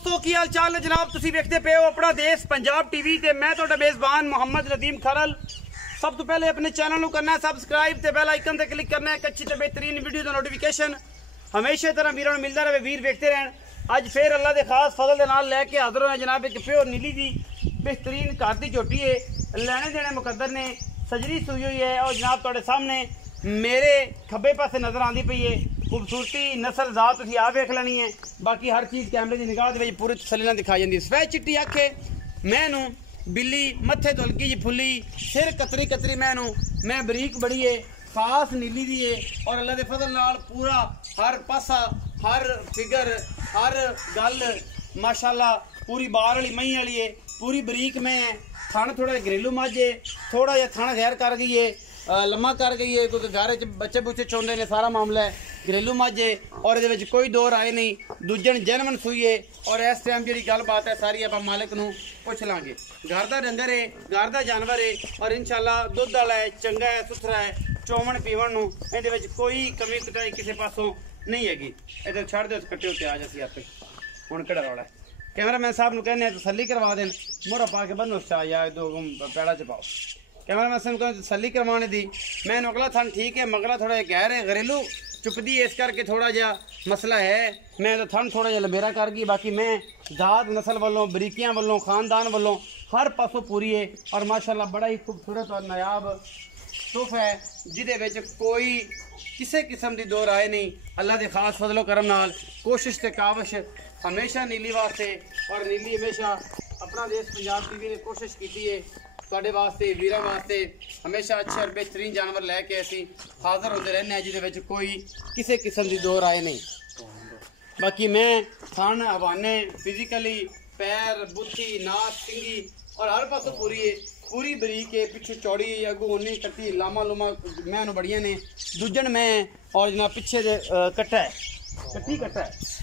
दोस्तों की हाल चाल है जनाब। तुसी वेखते पे हो अपना देश पंजाब टीवी ते मैं तुहाडा मेजबान मोहम्मद नदीम खरल। सब तो पहले अपने चैनल को करना है सबसक्राइब ते बेल आइकन ते क्लिक करना है एक अच्छी ते बेहतरीन वीडियो का नोटिफिकेशन हमेशा तरह वीरों को मिलता रहे। वीर वेखते रहन। अज फिर अल्लाह के खास फजल के नाल लैके हाजिर होए जनाब। एक प्योर नीली दी बेहतरीन घर की झोटी है, लैने देने मुकद्दर ने, सजरी सुई हुई है और जनाब तुहाडे सामने मेरे खब्बे पासे नजर आती पई है। खूबसूरती नस्ल जात तुसीं आप वेख लेनी है। बाकी हर चीज़ कैमरे की निगाह दे पूरी तसल्ली नाल दिखाई जाती है। सफेद चिट्टी अखे मैनू बिल्ली मत्थे तो हल्की जी फुली सिर कतरी कतरी मैं बरीक बड़ी है, खास नीली दी है और अल्लाह के फजल नाल पूरा हर पासा हर फिगर हर गल माशाल्लाह पूरी बार वाली मही वाली है, पूरी बरीक में है। थन थोड़ा घरेलू मझ है, थोड़ा जहा थन गैर कर गई है, लम्मा कर गई है क्योंकि घर च बच्चे बुच्चे चौंदे ने, सारा मामला है। घरेलू मझ है और ये कोई दो राय नहीं। दूजन जन्मन सूई है और इस टाइम जी गल बात है सारी आप मालिक नूं पुछ लांगे। घर का डंगर है, घर का जानवर है और इंशाल्लाह दुध वाला है, चंगा है, सुथरा है। चौवन पीवन नूं इहदे विच कोई कमी कटाई किसी पासों नहीं हैगी। इधर छड़ दो कट्टे उत्ते आ जासी आपे। हुण किहड़ा रौला है? कैमरामैन साहब नूं कहने तसल्ली करवा देन, मोहरा पा के बनो चा या दो पैड़ा च पाओ। कैमरामैन साहब को तसल्ली करवाने दी। मैं अगला थन ठीक है, मगला थोड़ा गैर है, घरेलू चुपदी है, इस करके थोड़ा जहा मसला है। मैं तो थन थोड़ा जहा लबेरा कर गई। बाकी मैं जात नस्ल वालों बरीकियां वालों खानदान वालों हर पासों पूरी है और माशाल्लाह बड़ा ही खूबसूरत और नायाब सुफ है जिदे विच कोई किसी किस्म की दो राय नहीं। अल्लाह के खास फजलो करम नाल कोशिश ते काविश हमेशा नीली वास्ते और नीली हमेशा अपना देश पंजाब टीवी ने कोशिश की है तुहाडे वास्ते वीरां वास्ते हमेशा अच्छे और बेहतरीन जानवर लैके असीं हाज़र होते रहने हैं जिहदे विच कोई किसी किस्म की दो राय नहीं। बाकी मैं थन हवाने फिजिकली पैर बुत्थी नाक सिंगी और हर पासों पूरी है, पूरी बरीक है, पिछे चौड़ी अगू उन्नी कट्टी लामा लुमा मैं बढ़िया ने। दूजन मैं और जनाब पिछे दे कट्टा है, कट्टी कट्टा है।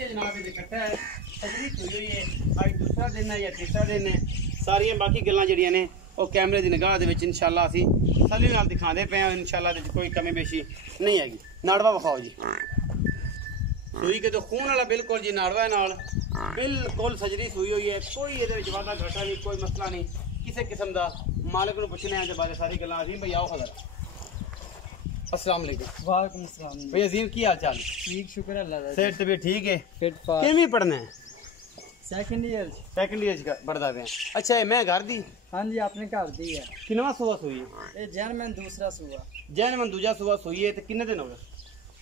जनाब ये कट्टा है, सजरी सुई हुई है, अज दूसरा दिन है या तीसरा दिन है। सारिया बाकी गल्लां जिहड़ियां ने वह कैमरे की निगाह दे विच इंशाल्लाह असीं तसल्ली नाल दिखाते पे हैं। इंशाल्लाह कोई कमी बेशी नहीं हैगी। नाड़वा विखाओ जी, सुई के तो खून वाला बिल्कुल जी नाड़वा नाल बिल्कुल सजरी सुई हुई है। कोई ये वादा घाटा नहीं, कोई मसला नहीं किसी किस्म का। मालिक को पुछने बारे सारी गल्लां। अजीम भाई आओ हजर। अस्सलाम वालेकुम। वालेकुम अस्सलाम भाई अजीम की हाल चाल? ठीक शुक्र अल्लाह दा। सेहत तबीयत ठीक है? फिट फाट। किवें पढ़ना है? Second year. सेकंड ईयर पढ़दा पे। अच्छा मैं घर दी? हां जी अपने घर दी है। किनवा सुबह सुई? ये जैनमन दूसरा सुबह। जैनमन दूजा सुबह सुई है। ते कितने दिन हो गए?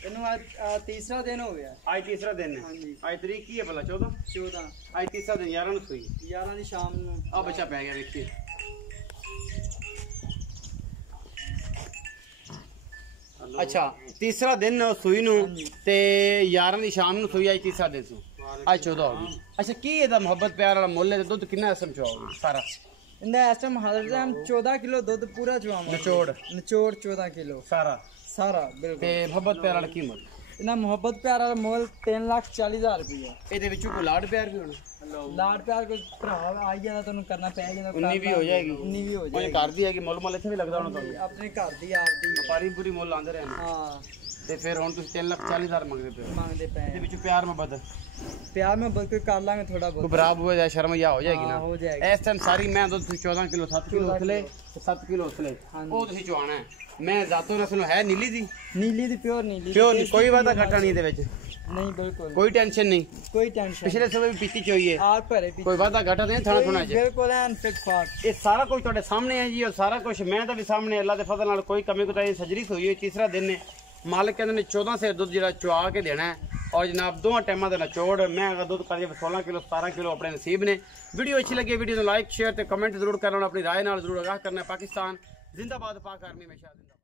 इनु आज तीसरा दिन हो गया। आज तीसरा दिन है। हां जी। आज तारीख की है भला? 14। आज तीसरा दिन 11 ਨੂੰ सुई। 11 ਦੀ शाम ਨੂੰ आ बच्चा पै गया देखिए। अच्छा तीसरा दिन सुई नू ते 11 ਦੀ शाम ਨੂੰ सुई। आज तीसरा दिन सु आज 14 हो गई। अच्छा की ਇਹਦਾ ਮੁਹੱਬਤ ਪਿਆਰ ਵਾਲਾ ਮੁੱਲ ਹੈ? ਦੁੱਧ ਕਿੰਨਾ ਇਸ ਸਮਝਾਓ ਸਾਰਾ? इंदा इस टाइम हर टाइम 14 किलो दूध पूरा चुआवा। निचोड़ 14 किलो सारा बिल्कुल। ते ਮੁਹੱਬਤ ਪਿਆਰ ਵਾਲਾ कीमत? इना मोहब्बत प्यार वाला मोल 3,40,000 रुपया। ਇਹਦੇ ਵਿੱਚੋਂ ਕੋਈ ਲਾਡ ਪਿਆਰ ਵੀ ਹੋਣਾ? लाड प्यार को भरा आई जाता तेन करना पै जाता। 19 भी हो जाएगी। 19 भी हो जाएगी। घर दी है कि मुल मुल इत्थे भी लगदा होना तुहानू? अपने घर दी आप दी व्यापारी पूरी मुल आंदे रहन। हां ते फिर हुन तुसीं 3,40,000 मंगदे पे? मांगदे पे। ਇਹਦੇ ਵਿੱਚੋਂ प्यार मोहब्बत प्यार में बल्कि कर लांगे थोड़ा बहुत। खराब हुआ जाए शर्म या हो जाएगी ना? हो जाएगी। इस टाइम सारी मैं दुध 14 किलो 7 किलो उथले 7 किलो उथले वो तुसीं चुआना है। मैं जातो नस्ल है नीली दी। नीली दी प्योर नीली। प्योर कोई वादा घाटा नहीं दे विच? नहीं बिल्कुल कोई टेंशन नहीं। कोई टेंशन। पिछले समय भी पीती चाहिए आप भरे पीती। कोई वादा घाटा नहीं थाना थोना चाहिए। बिल्कुल एन फिट फाट। ये सारा कुछ तुहाडे सामने है जी और सारा कुछ मैं तो भी सामने। अल्लाह के फजल नाल कोई कमी कोताही सजरी हुई है। तीसरा दिन है। मालिक कहते हैं 14 से दूध जो चुआ के देना है और जनाब दोवां टाइमां दा नचोड़। मैं अगर दूध कर 16 किलो 17 किलो अपने नसीब ने। वीडियो अच्छी लगी वीडियो को लाइक शेयर ते कमेंट जरूर करना, अपनी राय नाल जरूर आगाह करना। पाकिस्तान जिंदाबाद, पाक आर्मी हमेशा जिंदाबाद।